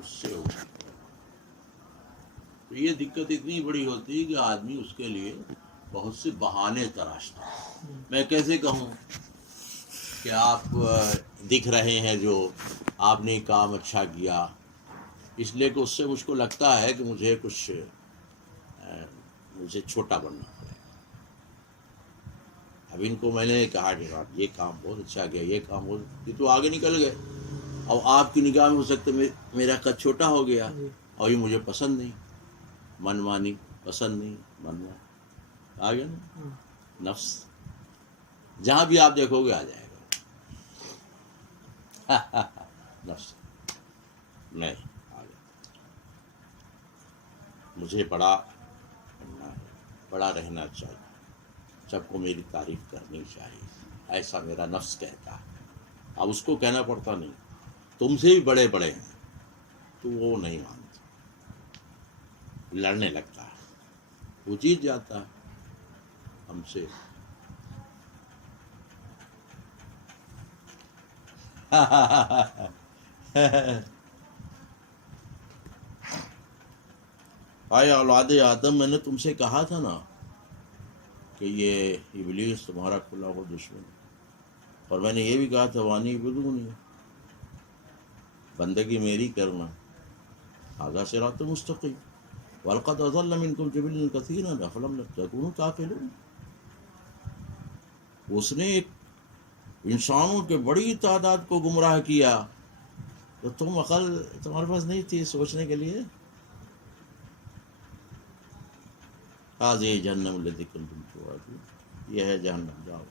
اس سے ہو. تو یہ دقت اتنی بڑی ہوتی ہے کہ آدمی اس کے لیے بہت سے بہانے تراشتا ہے. میں کیسے کہوں کہ آپ دکھ رہے ہیں جو آپ نے کام اچھا کیا، اس لیے کہ اس سے مجھ کو لگتا ہے کہ مجھے کچھ مجھے چھوٹا بننا پڑے گا. اب ان کو میں نے کہا کہ یہ کام بہت اچھا کیا، یہ کام بہت، یہ تو آگے نکل گئے، اور آپ کی نگاہ میں ہو سکتا ہے میرا قد چھوٹا ہو گیا اور یہ مجھے پسند نہیں، من مانی پسند نہیں، من مانی آ گیا نا. نفس جہاں بھی آپ دیکھو گے آ جائے گا. نفس نہیں آ گیا. مجھے بڑا بننا ہے، بڑا رہنا چاہیے، سب کو میری تعریف کرنی چاہیے، ایسا میرا نفس کہتا ہے. اب اس کو کہنا پڑتا نہیں، تم سے بھی بڑے بڑے ہیں، تو وہ نہیں مانتا، لڑنے لگتا ہے، وہ جیت جاتا ہے ہم سے. آئے اولاد آدم، میں نے تم سے کہا تھا نا کہ یہ ابلیس تمہارا کھلا ہوا دشمن، اور میں نے یہ بھی کہا تھا وانی بدونی، بندگی میری کرنا، ھذا صراط مستقیم، وَلَقَدْ أَضَلَّ مِنْكُمْ جِبِلًّا كَثِيرًا أَفَلَمْ تَكُونُوا تَعْقِلُونَ. اس نے ایک انسانوں کے بڑی تعداد کو گمراہ کیا، تو تم عقل تمہارے پاس نہیں تھی سوچنے کے لیے. هذه جہنم التي كنتم توعدون، یہ ہے جہنم، جاؤ.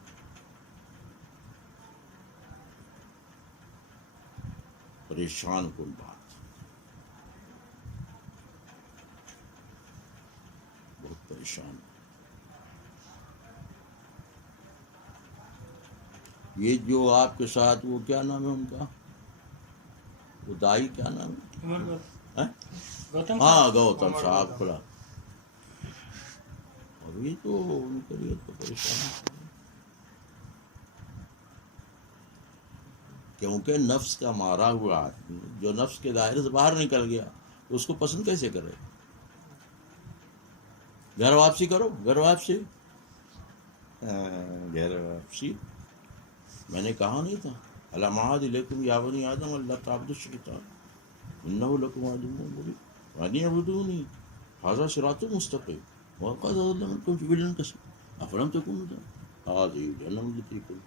پریشان کن بات، بہت پریشان. یہ جو آپ کے ساتھ وہ کیا نام ہے ان کا، وہ دائی کیا نام ہے؟ ہاں گوتم صاحب کھلا. اور یہ تو ان کے لیے تو پریشان، کیونکہ نفس کا مارا ہوا آدمی جو نفس کے دائرے سے باہر نکل گیا، اس کو پسند کیسے کرے؟ گھر واپسی کرو، گھر واپسی، گھر واپسی. میں نے کہا نہیں تھا الم اعہد الیکم یا بنی آدم الا تعبدوا الشیطان انہ لکم عدو مبین وان اعبدونی ھذا صراط مستقیم وقد اضل منکم جبلا کثیرا افلم تکونوا تعقلون. هذه جہنم التي كنتم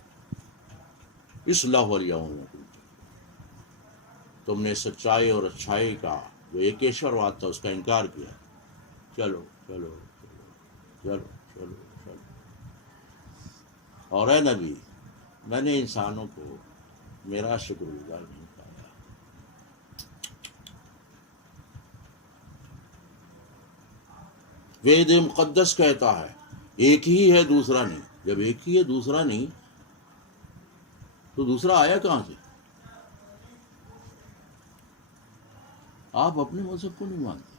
اصلوها اليوم ما کنتم. تم نے سچائی اور اچھائی کا جو ایکیشورواد تھا اس کا انکار کیا. چلو چلو چلو چلو چلو. اور اے نبی، میں نے انسانوں کو میرا شکر گزار نہیں پایا. وید مقدس کہتا ہے ایک ہی ہے دوسرا نہیں. جب ایک ہی ہے دوسرا نہیں تو دوسرا آیا کہاں سے؟ آپ اپنے مذہب کو نہیں مانتے،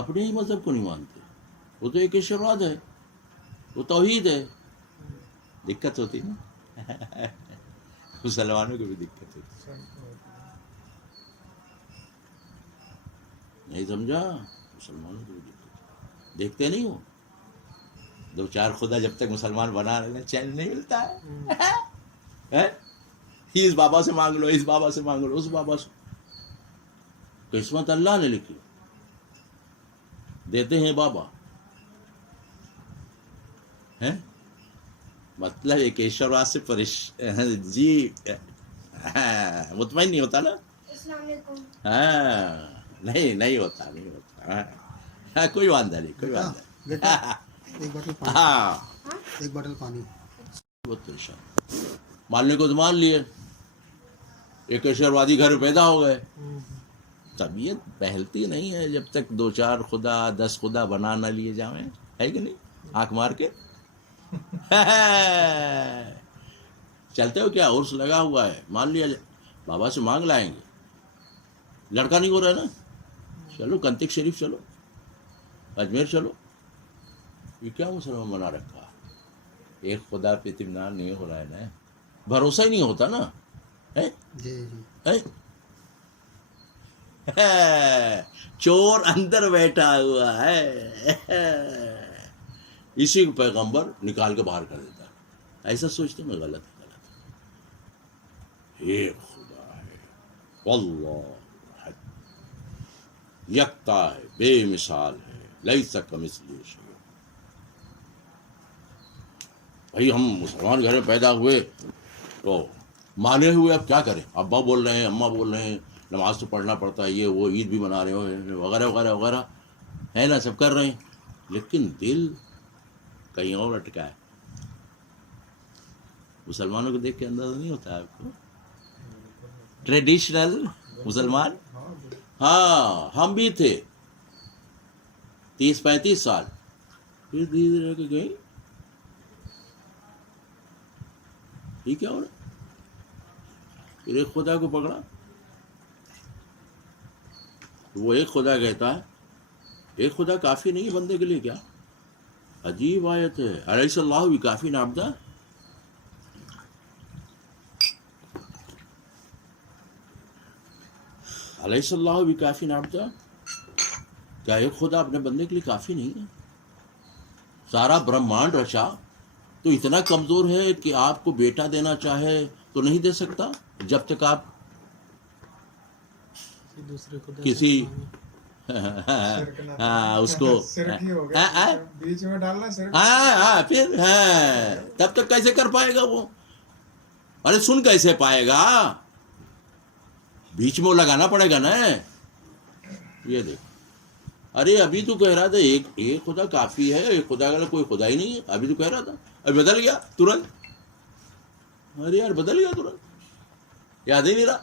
اپنے ہی مذہب کو نہیں مانتے. وہ تو ایک ایشورواد ہے، وہ توحید ہے. دقت ہوتی نا مسلمانوں کو بھی دقت ہوتی. نہیں سمجھا؟ مسلمانوں کو بھی دقت. دیکھتے نہیں ہو دو چار خدا جب تک مسلمان بنا رہے چین نہیں ملتا ہے. اس بابا سے مانگ لو، اس بابا سے مانگ لو، اس بابا سے. قسمت اللہ نے لکھی، دیتے ہیں بابا. مطلب ایک ایشورواد سے جی مطمئن نہیں ہوتا نا. السلام علیکم. ہاں نہیں ہوتا، نہیں ہوتا. ہاں کوئی واندہ نہیں، کوئی واندہ نہیں. ایک باٹل پانی، ہاں ایک باٹل پانی. بہت پریشان. ماننے کو تو مان لیے، ایک ایشوروادی گھر پیدا ہو گئے. طبیعت بہلتی نہیں ہے جب تک دو چار خدا 10 خدا بنا نہ لیے جائیں، ہے کہ نہیں؟ آنکھ مار کے چلتے ہو کیا؟ عرس لگا ہوا ہے، مان لیا بابا سے مانگ لائیں گے. لڑکا نہیں ہو رہا نا، چلو کنتک شریف چلو، اجمیر چلو. یہ کیا مسلمان بنا رکھا؟ ایک خدا پہ اطمینان نہیں ہو رہا ہے نا، بھروسہ ہی نہیں ہوتا نا. ہے جی جی ہے؟ چور اندر بیٹھا ہوا ہے، اسی کو پیغمبر نکال کے باہر کر دیتا ہے. ایسا سوچتے میں غلط ہے. ایک خدا ہے، واللہ احد، یکتا ہے، بے مثال ہے، لیس کمثلہ شیء. بھائی ہم مسلمان گھر میں پیدا ہوئے تو مانے ہوئے، اب کیا کریں؟ ابا بول رہے ہیں، اماں بول رہے ہیں، نماز تو پڑھنا پڑتا ہے، یہ وہ، عید بھی منا رہے ہو وغیرہ وغیرہ وغیرہ، ہے نا، سب کر رہے ہیں، لیکن دل کہیں اور اٹکا ہے. مسلمانوں کو دیکھ کے اندازہ نہیں ہوتا ہے آپ کو؟ ٹریڈیشنل مسلمان. ہاں ہم بھی تھے 30-35 سال، پھر دھیرے دھیرے کے گئے. یہ کیا ہو رہا؟ پھر ایک خدا کو پکڑا. وہ ایک خدا کہتا ہے ایک خدا کافی نہیں ہے بندے کے لیے. کیا عجیب آیت ہے. الیس اللہ بکافی عبدا. الیس اللہ بکافی عبدا. کیا ایک خدا اپنے بندے کے لیے کافی نہیں ہے؟ سارا برہمانڈ رچا تو اتنا کمزور ہے کہ آپ کو بیٹا دینا چاہے تو نہیں دے سکتا جب تک آپ دوسرے خدا کسی اس کو بیچ میں ڈالنا پھر تب تک کیسے کر پائے گا وہ؟ ارے سن کیسے پائے گا؟ بیچ میں وہ لگانا پڑے گا نا. یہ دیکھ، ارے ابھی تو کہہ رہا تھا ایک خدا کافی ہے، ایک خدا کا کوئی خدا ہی نہیں ہے. ابھی تو کہہ رہا تھا، ابھی بدل گیا ترنت. ارے یار بدل گیا ترنت، یاد ہی نہیں رہا.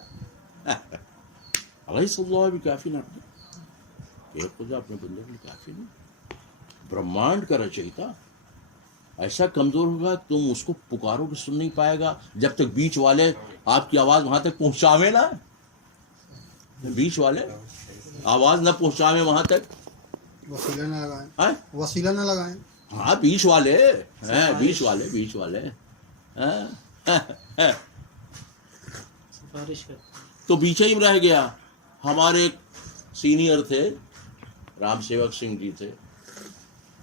الیس اللہ بکافی عبدا. ایک خدا اپنے بندے کے لیے کافی نہیں. برہمانڈ کا رچیتا ایسا کمزور ہوگا تم اس کو پکارو کہ سن نہیں پائے گا جب تک بیچ والے آپ کی آواز وہاں تک پہنچاوے نا. بیچ والے آواز نہ پہنچاوے وہاں تک. وسیلہ نہ لگائیں، ہاں وسیلہ نہ لگائیں. ہاں بیچ والے بیچ والے سفارش کرتے تو پیچھے ہی رہ گیا. ہمارے ایک سینئر تھے، رام سیوک سنگھ جی تھے،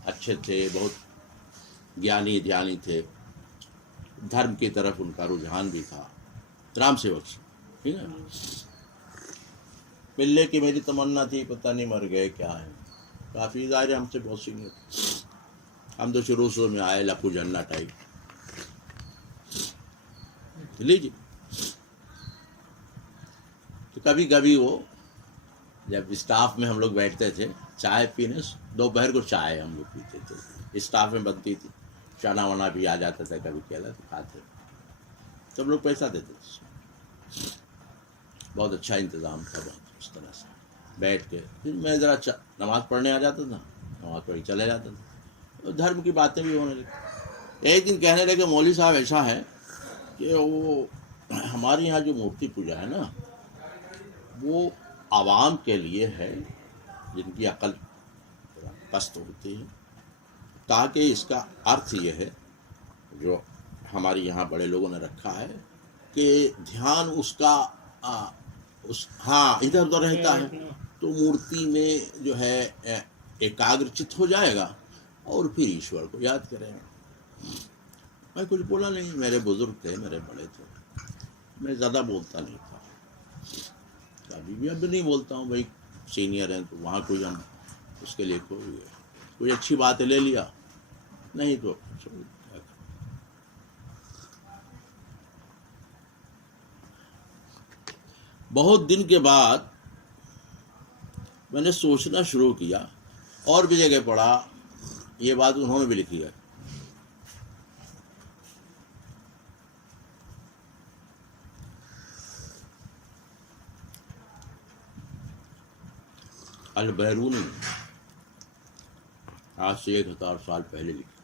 اچھے تھے، بہت گیانی تھے، دھرم کی طرف ان کا رجحان بھی تھا. رام سیوک سنگھ ٹھیک ہے. ملنے کی میری تمنا تھی، پتہ نہیں مر گئے کیا ہے. کافی ظاہر ہم سے بہت سینئر. ہم تو شروع میں آئے لپو جنا ٹائپ لیجیے. تو کبھی کبھی وہ جب اسٹاف میں ہم لوگ بیٹھتے تھے چائے پینے، دوپہر کو چائے ہم لوگ پیتے تھے، اسٹاف میں بنتی تھی، چنا ونا بھی آ جاتا تھا، کبھی کہلا تو کھاتے. سب لوگ پیسہ دیتے تھے. بہت اچھا انتظام تھا. بہت اس طرح سے بیٹھ کے پھر میں ذرا نماز پڑھنے آ جاتا تھا، نماز پڑھ چلے جاتا تھا. تو دھرم کی باتیں بھی ہونے لگی. ایک دن کہنے لگے مولوی صاحب ایسا ہے کہ وہ ہمارے یہاں جو مورتی پوجا ہے نا وہ عوام کے لیے ہے جن کی عقل پست ہوتی ہے، تاکہ اس کا ارتھ یہ ہے جو ہمارے یہاں بڑے لوگوں نے رکھا ہے کہ دھیان اس کا ادھر ادھر رہتا ہے تو مورتی میں جو ہے ایکاگر چت ہو جائے گا اور پھر ایشور کو یاد کریں گے. میں کچھ بولا نہیں، میرے بزرگ تھے، میرے بڑے تھے، میں زیادہ بولتا نہیں تھا. ابھی بھی اب نہیں بولتا ہوں، بھائی سینئر ہیں تو وہاں کوئی ہم اس کے لیے کوئی اچھی بات لے لیا، نہیں تو بہت دن کے بعد میں نے سوچنا شروع کیا، اور بھی جگہ پڑھا، یہ بات انہوں نے بھی لکھی ہے. البیرونی آج سے 1000 سال پہلے لکھی.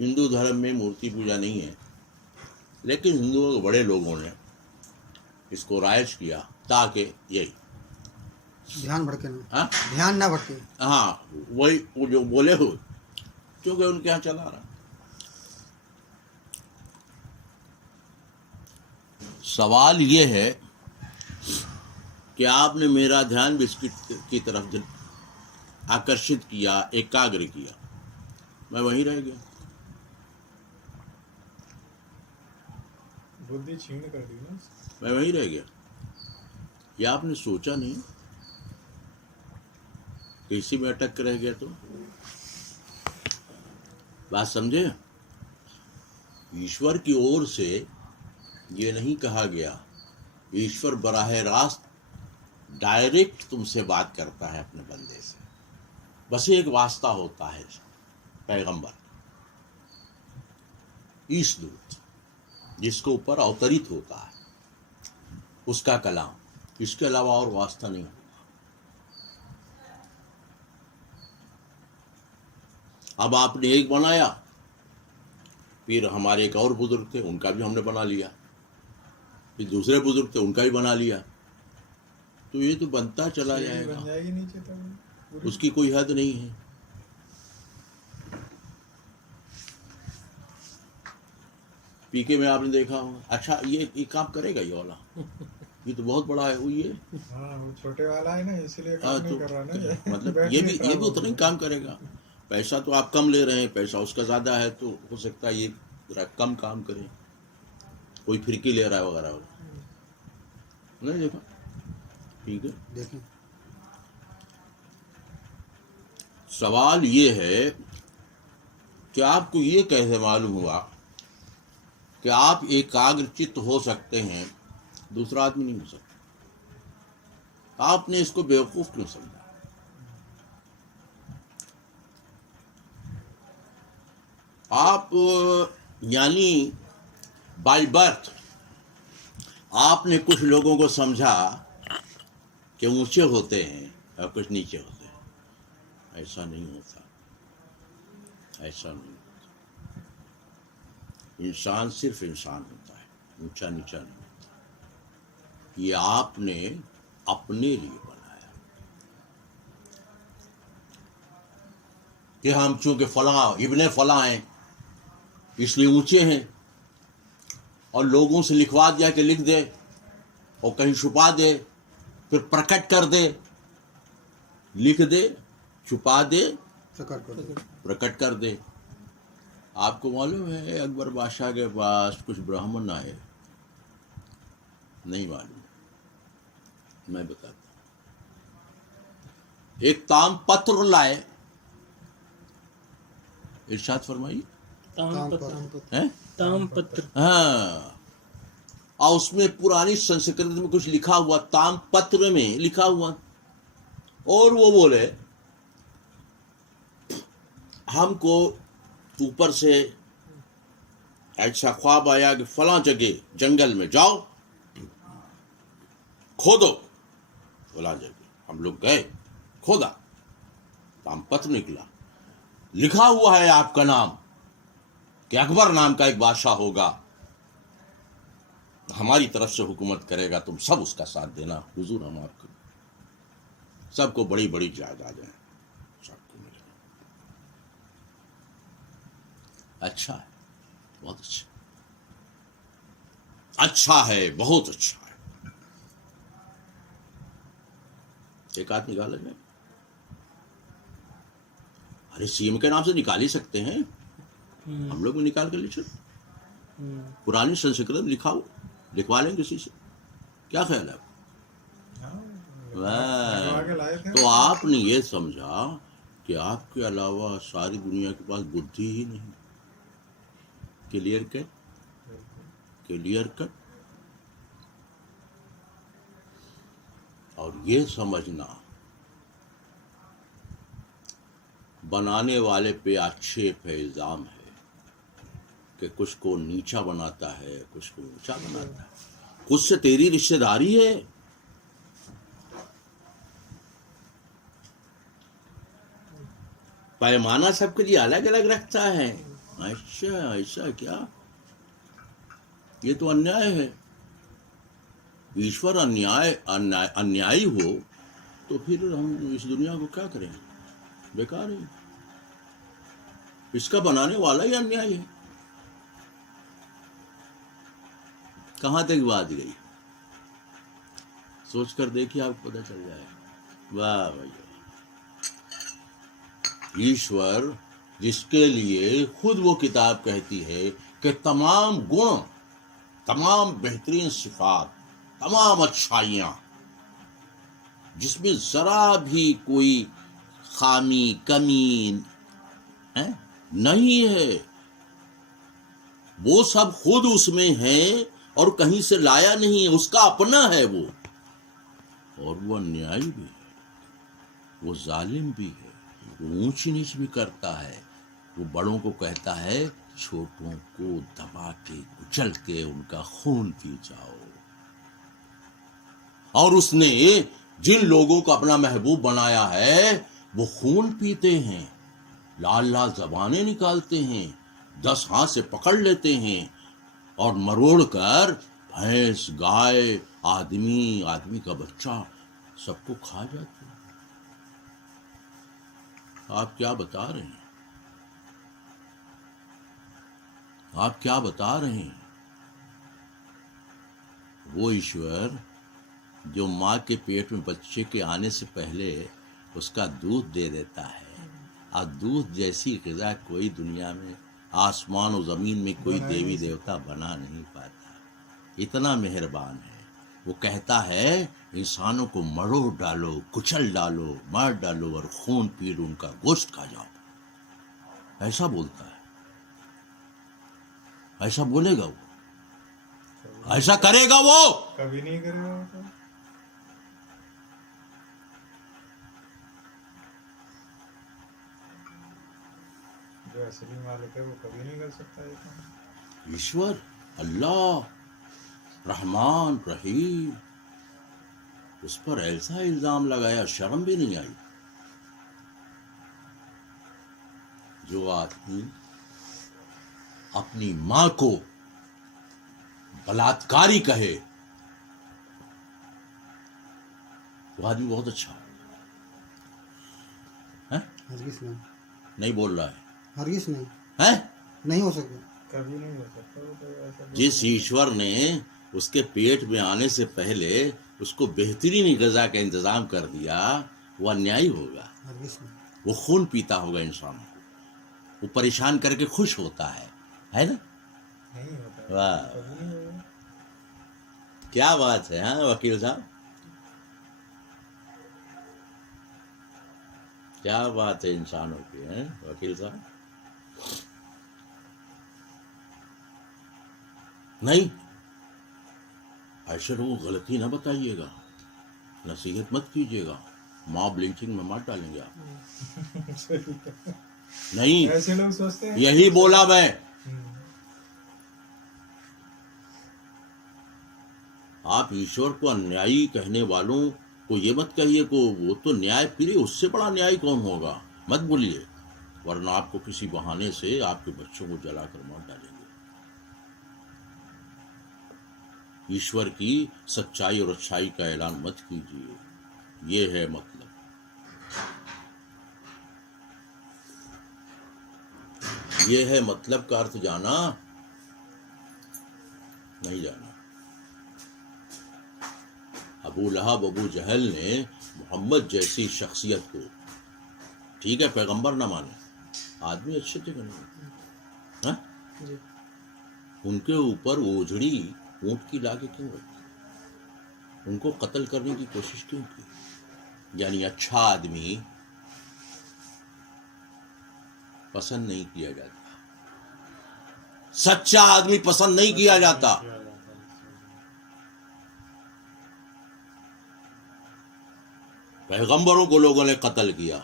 ہندو دھرم میں مورتی پوجا نہیں ہے، لیکن ہندوؤں کے بڑے لوگوں نے اس کو رائج کیا تاکہ یہی دھیان بھٹکے نہ، دھیان نہ بھٹکے. ہاں وہی وہ جو بولے ہوئے کیونکہ ان کے یہاں چلا رہا. سوال یہ ہے کہ آپ نے میرا دھیان بسکٹ کی طرف آکرشت کیا، ایکاگر کیا، میں وہیں رہ گیا. بدھی چھین کر دی نا. میں وہیں رہ گیا. یہ آپ نے سوچا نہیں کہ اسی میں اٹک کے رہ گیا. تو بات سمجھے؟ ایشور کی اور سے یہ نہیں کہا گیا. ایشور براہ راست ڈائریکٹ تم سے بات کرتا ہے اپنے بندے سے. بس ایک واسطہ ہوتا ہے پیغمبر، ایس دودت، جس کے اوپر اوترت ہوتا ہے اس کا کلام. اس کے علاوہ اور واسطہ نہیں ہوتا. اب آپ نے ایک بنایا، پھر ہمارے ایک اور بزرگ تھے، ان کا بھی ہم نے بنا لیا. پھر دوسرے بزرگ تھے، ان کا بھی بنا لیا. تو یہ تو بنتا چلا جائے بن گا، جائے گی نیچے تک. اس کی کوئی حد نہیں ہے. پی کے میں آپ نے دیکھا ہو. اچھا یہ کام کرے گا یہ والا؟ یہ تو بہت بڑا ہے. وہ یہ ہاں وہ چھوٹے والا ہے نا، اسی لیے کام نہیں کر رہا نا. مطلب یہ بھی اتنا ہی کام کرے گا. پیسہ تو آپ کم لے رہے ہیں، پیسہ اس کا زیادہ ہے، تو ہو سکتا ہے یہ ذرا کم کام کرے. کوئی پھرکی لے رہا ہے وغیرہ نہیں دیکھا. ٹھیک ہے. دیکھیں سوال یہ ہے کہ آپ کو یہ کیسے معلوم ہوا کہ آپ ایکاگر چت ہو سکتے ہیں، دوسرا آدمی نہیں ہو سکتا؟ آپ نے اس کو بیوقوف کیوں سمجھا؟ آپ یعنی بائی برتھ آپ نے کچھ لوگوں کو سمجھا کہ اونچے ہوتے ہیں اور کچھ نیچے ہوتے ہیں. ایسا نہیں ہوتا، ایسا نہیں ہوتا. انسان صرف انسان ہوتا ہے، اونچا نیچا نہیں ہوتا. یہ آپ نے اپنے لیے بنایا کہ ہم چونکہ فلاں ابن فلاں ہیں اس لیے اونچے ہیں، اور لوگوں سے لکھوا دیا کہ لکھ دے، اور کہیں چھپا دے، پھر پرکٹ کر دے. لکھ دے، چھپا دے، پرکٹ کر دے. آپ کو معلوم ہے اکبر بادشاہ کے پاس کچھ برہمن آئے؟ نہیں معلوم، میں بتاتا ہوں. ایک تام پتر لائے. ارشاد فرمائی. تام پتر. ہاں، اور اس میں پرانی سنسکرت میں کچھ لکھا ہوا، تام پتر میں لکھا ہوا. اور وہ بولے ہم کو اوپر سے ایسا خواب آیا کہ فلاں جگہ جنگل میں جاؤ، کھودو. فلاں جگہ ہم لوگ گئے، کھودا، تام پتر نکلا. لکھا ہوا ہے آپ کا نام کہ اکبر نام کا ایک بادشاہ ہوگا، ہماری طرف سے حکومت کرے گا، تم سب اس کا ساتھ دینا. حضور ہم آپ کو سب کو بڑی بڑی جائیدادیں ہیں، سب کو ملے. اچھا ہے، بہت اچھا، اچھا ہے، بہت اچھا ہے. ایک آدھ نکالا جائے. ارے سی ایم کے نام سے نکال ہی سکتے ہیں ہم لوگ بھی، نکال کر لکھ پرانی سنسکرت میں لکھا ہو، لکھوا لیں کسی سے. کیا خیال ہے آپ؟ تو آپ نے یہ سمجھا کہ آپ کے علاوہ ساری دنیا کے پاس بدھی ہی نہیں. Clear cut, clear cut. اور یہ سمجھنا بنانے والے پہ آکشیپ ہے، الزام ہے کہ کچھ کو نیچا بناتا ہے، کچھ کو اونچا بناتا ہے. کچھ سے تیری رشتہ داری ہے. پیمانہ سب کے لیے الگ الگ رکھتا ہے. اچھا ایسا کیا؟ یہ تو انیائے ہے. ایشور انیائی ہو تو پھر ہم اس دنیا کو کیا کریں؟ بیکار ہے. اس کا بنانے والا ہی انیائی ہے. کہاں تک بات گئی؟ سوچ کر دیکھیے، آپ کو پتہ چل جائے. واہ بھائی، ایشور جس کے لیے خود وہ کتاب کہتی ہے کہ تمام گن، تمام بہترین صفات، تمام اچھائیاں، جس میں ذرا بھی کوئی خامی کمی نہیں ہے، وہ سب خود اس میں ہیں اور کہیں سے لایا نہیں ہے، اس کا اپنا ہے وہ. اور وہ انیائی بھی ہے، وہ ظالم بھی ہے، وہ اونچ نیچ بھی کرتا ہے، وہ بڑوں کو کہتا ہے چھوٹوں کو دبا کے کچل کے ان کا خون پی جاؤ. اور اس نے جن لوگوں کو اپنا محبوب بنایا ہے وہ خون پیتے ہیں، لال لال زبانیں نکالتے ہیں، 10 ہاتھ سے پکڑ لیتے ہیں اور مروڑ کر بھینس، گائے، آدمی کا بچہ سب کو کھا جاتے ہیں. آپ کیا بتا رہے ہیں؟ آپ کیا بتا رہے ہیں؟ وہ ایشور جو ماں کے پیٹ میں بچے کے آنے سے پہلے اس کا دودھ دے دیتا ہے، اور دودھ جیسی غذا کوئی دنیا میں، آسمان و زمین میں کوئی دیوی دیوتا بنا نہیں پاتا. اتنا مہربان ہے. وہ کہتا ہے انسانوں کو مروڑ ڈالو، کچل ڈالو، مار ڈالو اور خون پی ان کا گوشت کھا جاؤ. ایسا بولتا ہے. ایسا بولے گا وہ؟ ایسا کرے گا وہ؟ کبھی نہیں کرے گا. جو اصلی مالک ہے وہ کبھی نہیں کر سکتا. ایشور اللہ رحمان رحیم، اس پر ایسا الزام لگایا، شرم بھی نہیں آئی. جو آدمی اپنی ماں کو بلاತ್ಕಾری کہے وہ آدمی بہت اچھا ہے. ہرگز نہیں. نہیں بول رہا ہے. ہرگز نہیں. ہے نہیں ہو سکتا. کبھی نہیں ہو سکتا. جس ایشور نے اس کے پیٹ میں آنے سے پہلے اس کو بہترین غذا کا انتظام کر دیا، وہ انیائی ہوگا. ہرگز نہیں. وہ خون پیتا ہوگا انسانوں کو، وہ پریشان کر کے خوش ہوتا ہے نا. نہیں ہوتا. واہ، کیا بات ہے. ہاں وکیل صاحب، کیا بات ہے انسانوں کی. ہیں وکیل صاحب؟ نہیں، ایسے لوگوں کو غلطی نہ بتائیے گا، نصیحت مت کیجیے گا، ماب لنچنگ میں مار ڈالیں گے آپ. نہیں، ایسے لوگ سوچتے ہیں. یہی بولا میں. آپ ایشور کو انیائی کہنے والوں کو یہ مت کہیے کہ وہ تو نیائے پھرے، اس سے بڑا نیائی کون ہوگا، مت بولیے، ورنہ آپ کو کسی بہانے سے آپ کے بچوں کو جلا کر مار ڈالیں گے. ایشور کی سچائی اور اچھائی کا اعلان مت کیجیے. یہ ہے مطلب. یہ ہے مطلب کا ارتھ جانا نہیں جانا. ابو لہب، ابو جہل نے محمد جیسی شخصیت کو، ٹھیک ہے پیغمبر نہ مانے، آدمی اچھے تھے کہ نہیں، ان کے اوپر اوجھڑی اونٹ کی لا کے کیوں رکھی، ان کو قتل کرنے کی کوشش کیوں کی؟ یعنی اچھا آدمی پسند نہیں کیا جاتا، سچا آدمی پسند نہیں کیا جاتا. پیغمبروں کو لوگوں نے قتل کیا،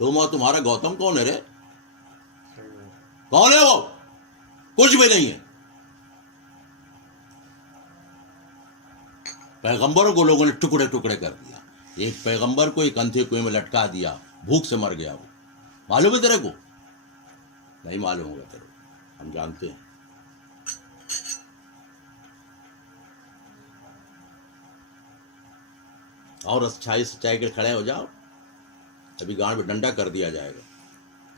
تمہارا گوتم کون ہے رے؟ کون ہے وہ؟ کچھ بھی نہیں ہے. پیغمبروں کو لوگوں نے ٹکڑے ٹکڑے کر دیا. ایک پیغمبر کو ایک اندھے کنویں میں لٹکا دیا، بھوک سے مر گیا. وہ معلوم ہے تیرے کو؟ نہیں معلوم ہوگا تیرے کو، ہم جانتے ہیں. اور اچھائی سچائی کے کھڑے ہو جاؤ، ابھی گاڑ میں ڈنڈا کر دیا جائے گا،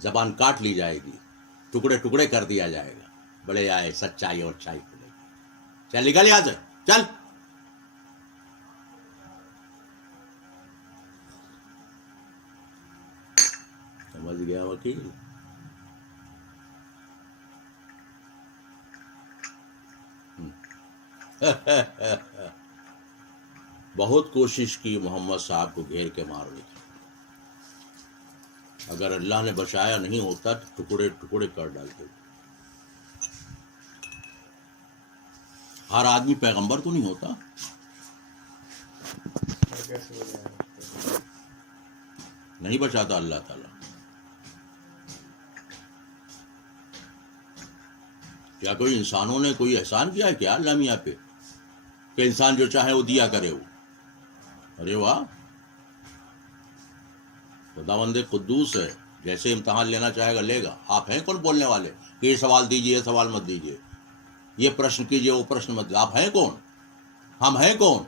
زبان کاٹ لی جائے گی، ٹکڑے ٹکڑے کر دیا جائے گا. بڑے آئے سچائی اور اچھائی کو لے کے. چل نکل یہاں سے، چل. سمجھ گیا وکیل؟ بہت کوشش کی محمد صاحب کو گھیر کے مارنے کی. اگر اللہ نے بچایا نہیں ہوتا تو ٹکڑے ٹکڑے کر ڈالتے. ہر آدمی پیغمبر تو نہیں ہوتا. نہیں بچاتا اللہ تعالیٰ. کیا کوئی انسانوں نے کوئی احسان کیا ہے کیا اللہ میاں پہ کہ انسان جو چاہے وہ دیا کرے وہ؟ ارے واہ، خداوند قدوس ہے، جیسے امتحان لینا چاہے گا لے گا. آپ ہیں کون بولنے والے کہ یہ سوال دیجیے یہ سوال مت دیجیے، یہ پرشن کیجیے وہ پرشن مت دیجیے؟ آپ ہیں کون؟ ہم ہیں کون؟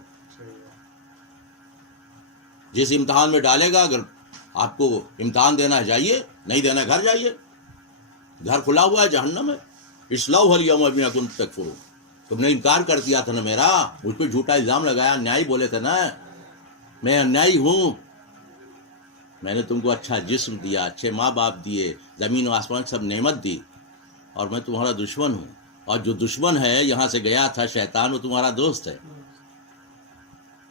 جس امتحان میں ڈالے گا، اگر آپ کو امتحان دینا ہے جائیے، نہیں دینا ہے گھر جائیے. گھر کھلا ہوا ہے جہنم ہے. اصلاح الیوم بما کنتم تکفرون. تم نے انکار کر دیا تھا نا میرا، مجھ پہ جھوٹا الزام لگایا، انیائی بولے تھے نا، میں انیائی ہوں. میں نے تم کو اچھا جسم دیا، اچھے ماں باپ دیے، زمین و آسمان سب نعمت دی، اور میں تمہارا دشمن ہوں. اور جو دشمن ہے یہاں سے گیا تھا شیطان، وہ تمہارا دوست ہے.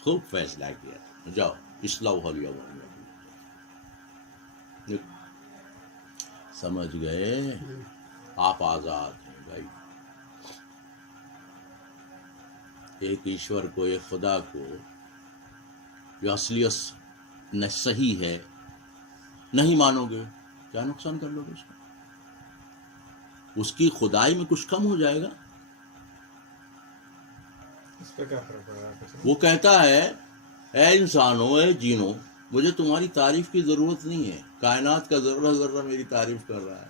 خوب فیصلہ کیا، جاؤ اصلاح الیوم. سمجھ گئے؟ آپ آزاد ہیں بھائی. ایک ایشور کو، ایک خدا کو جو اصلیت صحیح ہے نہیں مانو گے، کیا نقصان کر لو گے اس کا؟ اس کی خدائی میں کچھ کم ہو جائے گا؟ اس پہ کیا فرق پڑ رہا ہے؟ وہ کہتا ہے اے انسانوں، اے جینوں، مجھے تمہاری تعریف کی ضرورت نہیں ہے، کائنات کا ذرہ ذرہ میری تعریف کر رہا ہے.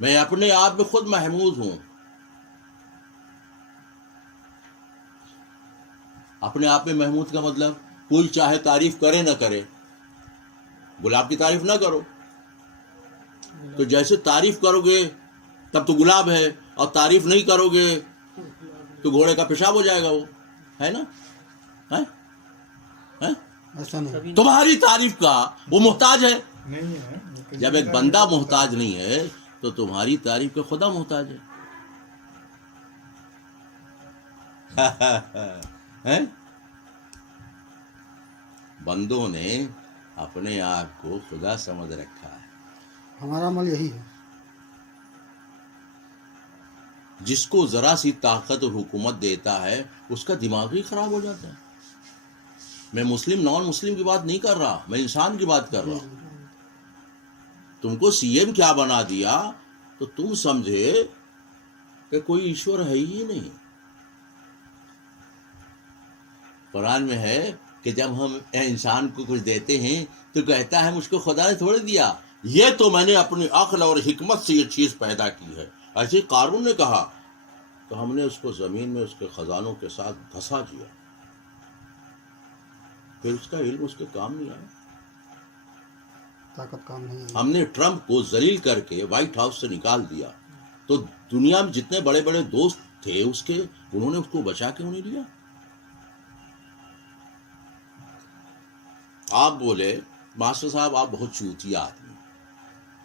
میں اپنے آپ میں خود محمود ہوں. اپنے آپ میں محمود کا مطلب کوئی چاہے تعریف کرے نہ کرے. گلاب کی تعریف نہ کرو، تو جیسے تعریف کرو گے تب تو گلاب ہے، اور تعریف نہیں کرو گے تو گھوڑے کا پیشاب ہو جائے گا. وہ ہے نا؟ ایسا نہیں. تمہاری تعریف کا وہ محتاج ہے. نہیں ہے. جب ایک بندہ محتاج نہیں ہے تو تمہاری تعریف کا خدا محتاج ہے. بندوں نے اپنے آپ کو خدا سمجھ رکھا ہے. ہمارا عمل یہی ہے. جس کو ذرا سی طاقت اور حکومت دیتا ہے اس کا دماغ ہی خراب ہو جاتا ہے. میں مسلم نان مسلم کی بات نہیں کر رہا، میں انسان کی بات کر رہا ہوں. تم کو سی ایم کیا بنا دیا تو تم سمجھے کہ کوئی ایشور ہے ہی نہیں. قرآن میں ہے کہ جب ہم انسان کو کچھ دیتے ہیں تو کہتا ہے مجھ کو خدا نے تھوڑے دیا، یہ تو میں نے اپنی عقل اور حکمت سے یہ چیز پیدا کی ہے. ایسے قارون نے کہا تو ہم نے اس کو زمین میں اس کے خزانوں کے ساتھ دھسا دیا، پھر اس کا علم اس کے کام نہیں آیا. طاقت کام نہیں ہے. ہم نے ٹرمپ کو ذلیل کر کے وائٹ ہاؤس سے نکال دیا، تو دنیا میں جتنے بڑے بڑے دوست تھے اس کے، انہوں نے اس کو بچا کیوں نہیں لیا؟ آپ بولے ماسٹر صاحب آپ بہت چوتیا آدمی.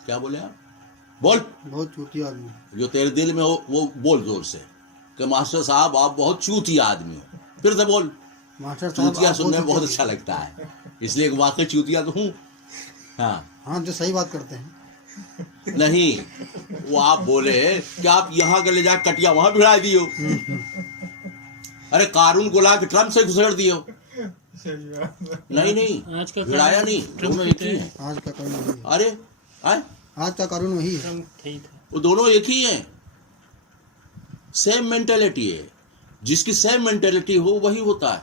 کیا بولے آپ؟ بول. بہت چوٹی آدمی. جو تیرے دل میں ہو وہ بول زور سے کہ ماسٹر صاحب آپ بہت چوتیا آدمی ہو. پھر سے بول. ماسٹر صاحب چوتیا آپ سننے میں بہت چوٹی- اچھا لگتا ہے، اس لیے کہ واقعی چوتیا تو ہوں. ہاں ہاں جو صحیح بات کرتے ہیں. نہیں، وہ آپ بولے کہ آپ یہاں کے لے جا کٹیا وہاں بھڑا دیو. ارے قارون کو لا کے ٹرمپ سے گھسڑ دیو. نہیں آج کا بھڑایا نہیں، دونوں ایک ہی ہیں. آج کا قانون وہی ہے. ارے آج کا قانون وہی ہے. ٹرمپ ٹھیک ہے. وہ دونوں ایک ہی ہیں. سیم مینٹلٹی ہے. جس کی سیم مینٹلٹی ہو وہی ہوتا ہے.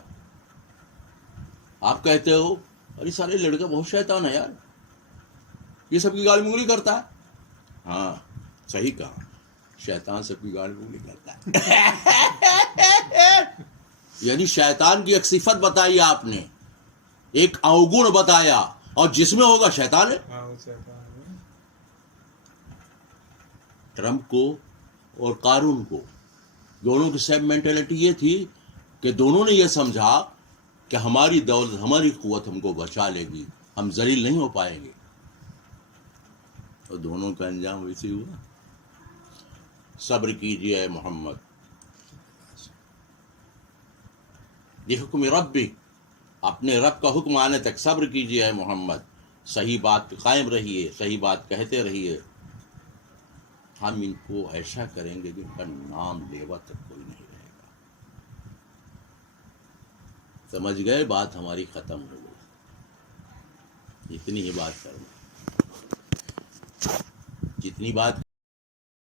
آپ کہتے ہو ارے سارے لڑکا بہت شیطان ہے یار، یہ سب کی گالی مگلی کرتا ہے. ہاں صحیح کہا، شیطان سب کی گالی مگلی کرتا ہے. یعنی شیطان کی ایک صفت بتائی آپ نے، ایک اوگن بتایا، اور جس میں ہوگا شیطان ہے. ٹرمپ کو اور قارون کو. دونوں کی سیم مینٹلٹی یہ تھی کہ دونوں نے یہ سمجھا کہ ہماری دولت ہماری قوت ہم کو بچا لے گی, ہم ذلیل نہیں ہو پائیں گے. اور دونوں کا انجام ویسے ہوا. صبر کیجیے اے محمد, یہ حکم ربی, اپنے رب کا حکم آنے تک صبر کیجیے اے محمد, صحیح بات پہ قائم رہیے, صحیح بات کہتے رہیے. ہم ان کو ایسا کریں گے جن کا نام لیوا تک کوئی نہیں رہے گا. سمجھ گئے؟ بات ہماری ختم ہو گئی. اتنی ہی بات کرنا, جتنی بات